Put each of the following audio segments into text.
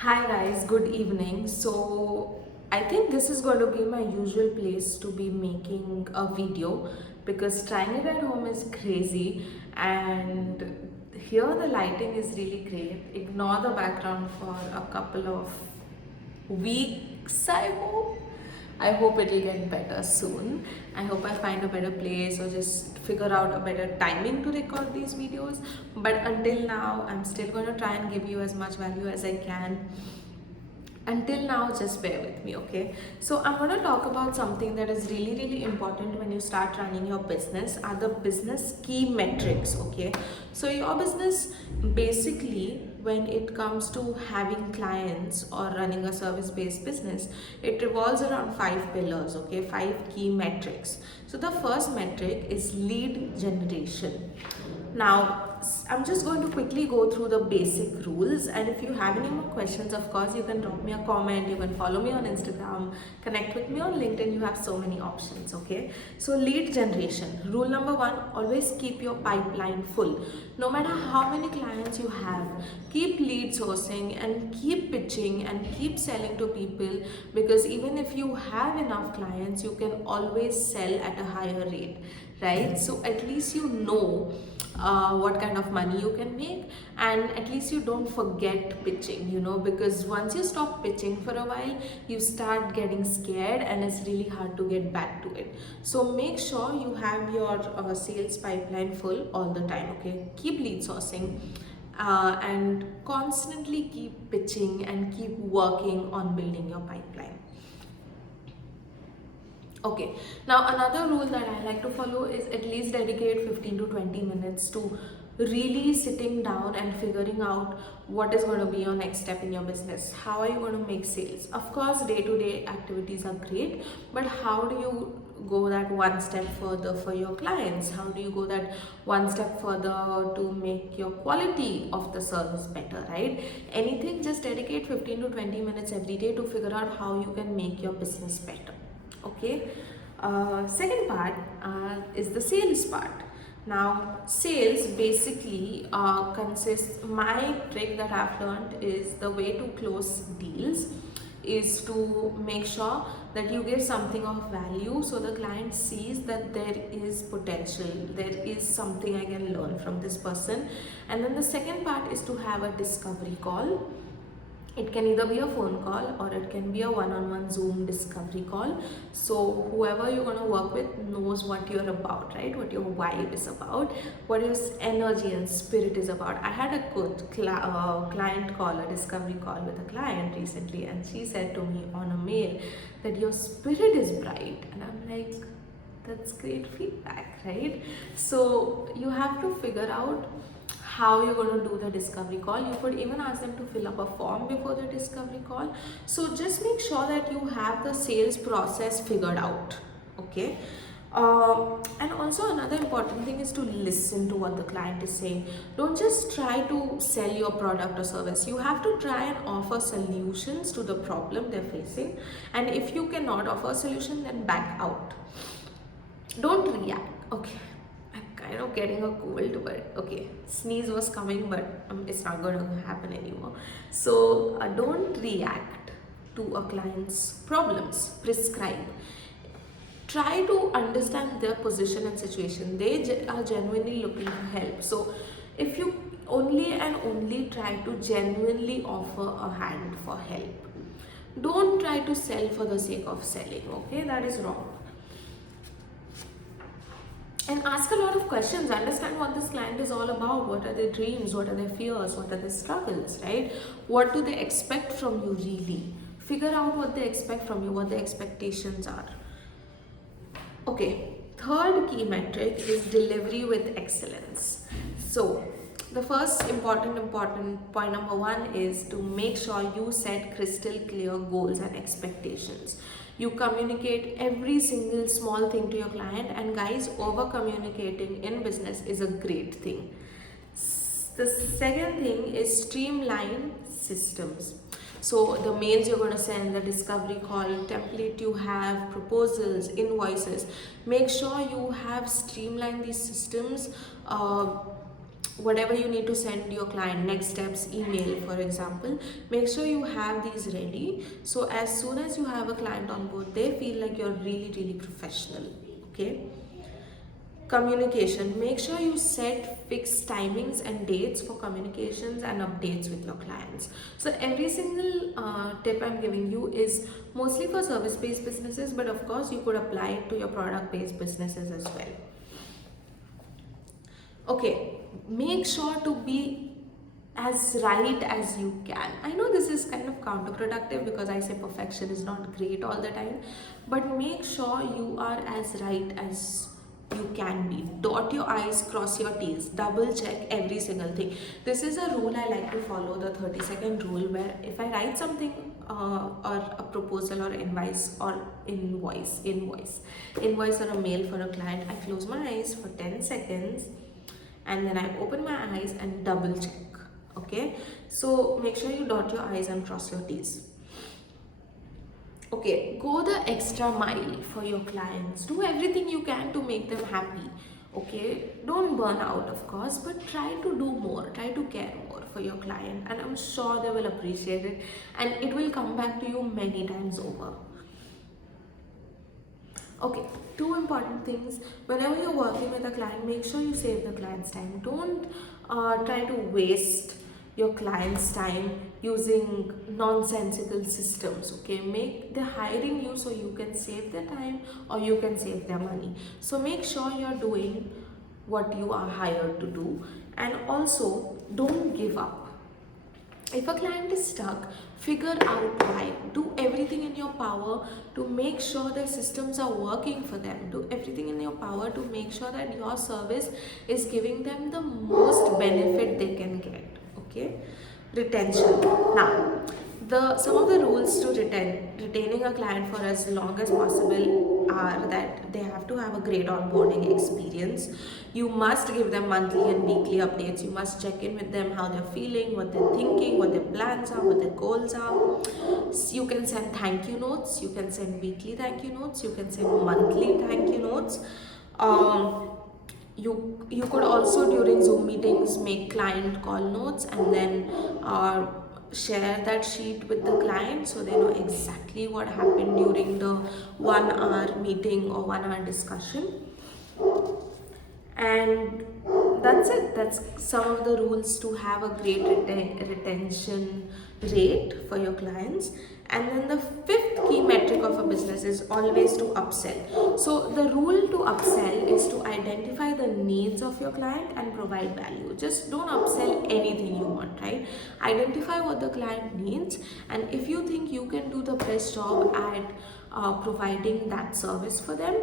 Hi guys, good evening. So I think this is going to be my usual place to be making a video because trying it at home is crazy and here the lighting is really great. Ignore the background for a couple of weeks, I hope. I hope it will get better soon. I hope I find a better place or just figure out a better timing to record these videos. But until now, I'm still going to try and give you as much value as I can. Until now, just bear with me, okay? So I'm going to talk about something that is really important when you start running your business are the business key metrics, okay? So your business, basically, when it comes to having clients or running a service-based business, it revolves around 5 pillars, okay? 5 key metrics. So the first metric is lead generation. Now, I'm just going to quickly go through the basic rules, and if you have any more questions, of course, you can drop me a comment, you can follow me on Instagram, connect with me on LinkedIn. You have so many options, okay? So lead generation, rule number 1, always keep your pipeline full. No matter how many clients you have, keep lead sourcing and keep pitching and keep selling to people, because even if you have enough clients, you can always sell at a higher rate, right? So at least you know what kind of money you can make, and at least you don't forget pitching, because once you stop pitching for a while, you start getting scared and it's really hard to get back to it. So make sure you have your sales pipeline full all the time, okay? Keep lead sourcing and constantly keep pitching and keep working on building your pipeline. Okay, now another rule that I like to follow is at least dedicate 15 to 20 minutes to really sitting down and figuring out what is going to be your next step in your business. How are you going to make sales? Of course, day-to-day activities are great, but how do you go that one step further for your clients? How do you go that one step further to make your quality of the service better, right? Anything, just dedicate 15 to 20 minutes every day to figure out how you can make your business better. Okay, second part is the sales part. Now, sales basically consists, my trick that I've learned is the way to close deals is to make sure that you give something of value so the client sees that there is potential, there is something I can learn from this person. And then the second part is to have a discovery call. It can either be a phone call or it can be a one-on-one Zoom discovery call. So whoever you're going to work with knows what you're about, right? What your vibe is about, what your energy and spirit is about. I had a good client call, a discovery call with a client recently, and she said to me on a mail that your spirit is bright. And I'm like, that's great feedback, right? So you have to figure out how you're going to do the discovery call. You could even ask them to fill up a form before the discovery call. So just make sure that you have the sales process figured out, okay? And also another important thing is to listen to what the client is saying. Don't just try to sell your product or service. You have to try and offer solutions to the problem they're facing. And if you cannot offer a solution, then back out. Don't react, okay? Kind of getting a cold, but okay, sneeze was coming, but it's not going to happen anymore. So don't react to a client's problems, prescribe. Try to understand their position and situation. They are genuinely looking for help. So if you only and only try to genuinely offer a hand for help, don't try to sell for the sake of selling, okay? That is wrong. And ask a lot of questions, understand what this client is all about, what are their dreams, what are their fears, what are their struggles, right? What do they expect from you really? Figure out what they expect from you, what their expectations are. Okay, third key metric is delivery with excellence. So the first important point number 1 is to make sure you set crystal clear goals and expectations. You communicate every single small thing to your client, and guys, over communicating in business is a great thing. The second thing is streamline systems. So the mails you're going to send, the discovery call, template you have, proposals, invoices, make sure you have streamlined these systems whatever you need to send your client, next steps email for example, make sure you have these ready, so as soon as you have a client on board, they feel like you're really professional. Okay. Communication, make sure you set fixed timings and dates for communications and updates with your clients. So every single tip I'm giving you is mostly for service-based businesses, but of course you could apply it to your product-based businesses as well. Okay, make sure to be as right as you can. I know this is kind of counterproductive because I say perfection is not great all the time, but make sure you are as right as you can be. Dot your I's, cross your T's, double check every single thing. This is a rule I like to follow, the 30-second rule, where if I write something or a proposal or invoice or invoice or a mail for a client, I close my eyes for 10 seconds and then I open my eyes and double check. Okay, so make sure you dot your I's and cross your T's. Okay, go the extra mile for your clients. Do everything you can to make them happy. Okay, don't burn out, of course, but try to do more, try to care more for your client, and I'm sure they will appreciate it and it will come back to you many times over. Okay, two important things. Whenever you're working with a client, make sure you save the client's time. Don't try to waste your client's time using nonsensical systems. Okay, they're hiring you so you can save their time or you can save their money. So make sure you're doing what you are hired to do, and also don't give up. If a client is stuck, figure out why. Do everything in your power to make sure their systems are working for them. Do everything in your power to make sure that your service is giving them the most benefit they can get. Okay, retention. Now, some of the rules to retaining a client for as long as possible are that they have to have a great onboarding experience. You must give them monthly and weekly updates. You must check in with them, how they're feeling, what they're thinking, what their plans are, what their goals are. You can send thank you notes. You can send weekly thank you notes. You can send monthly thank you notes. You could also during Zoom meetings make client call notes and then share that sheet with the client so they know exactly what happened during the 1 hour meeting or 1 hour discussion. And that's it. That's some of the rules to have a great retention rate for your clients. And then the fifth key metric of a business is always to upsell. So the rule to upsell is to identify the needs of your client and provide value. Just don't upsell anything you want, right? Identify what the client needs, and if you think you can do the best job at providing that service for them,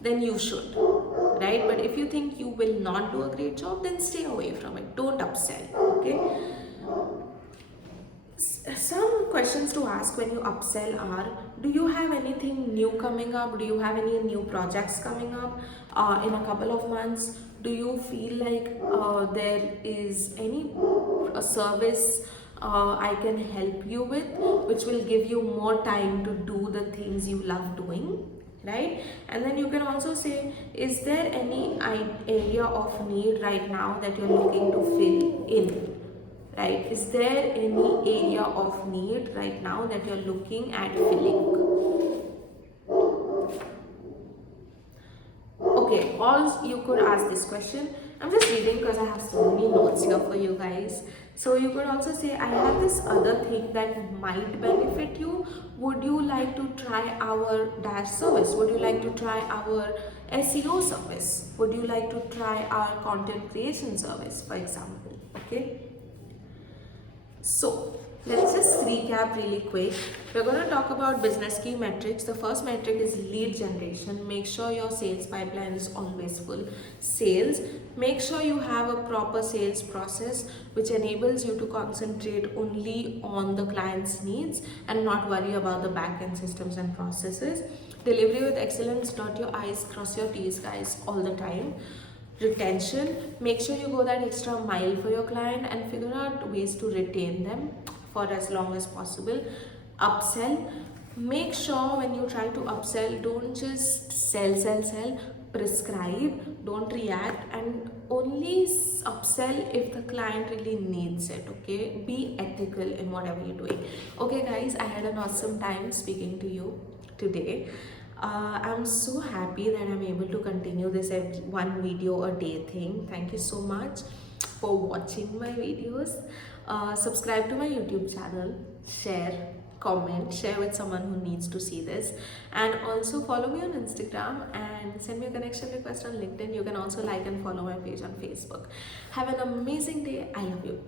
then you should, right? But if you think you will not do a great job, then stay away from it. Don't upsell. Okay. Some questions to ask when you upsell are, do you have anything new coming up? Do you have any new projects coming up in a couple of months? Do you feel like there is any service I can help you with, which will give you more time to do the things you love doing, right? And then you can also say, is there any area of need right now that you're looking to fill in? Right? Is there any area of need right now that you're looking at filling? Okay, or you could ask this question. I'm just reading because I have so many notes here for you guys. So you could also say, I have this other thing that might benefit you. Would you like to try our dash service? Would you like to try our SEO service? Would you like to try our content creation service, for example? Okay. So let's just recap really quick. We're going to talk about business key metrics. The first metric is lead generation. Make sure your sales pipeline is always full. Sales, make sure you have a proper sales process which enables you to concentrate only on the client's needs and not worry about the back-end systems and processes. Delivery with excellence. Dot your I's, cross your T's, guys, all the time. Retention, make sure you go that extra mile for your client and figure out ways to retain them for as long as possible. Upsell, make sure when you try to upsell, don't just sell, prescribe, don't react, and only upsell if the client really needs it. Okay, be ethical in whatever you're doing. Okay guys, I had an awesome time speaking to you today. I'm so happy that I'm able to continue this one video a day thing. Thank you so much for watching my videos. Subscribe to my YouTube channel, share, comment, share with someone who needs to see this, and also follow me on Instagram and send me a connection request on LinkedIn. You can also like and follow my page on Facebook. Have an amazing day. I love you.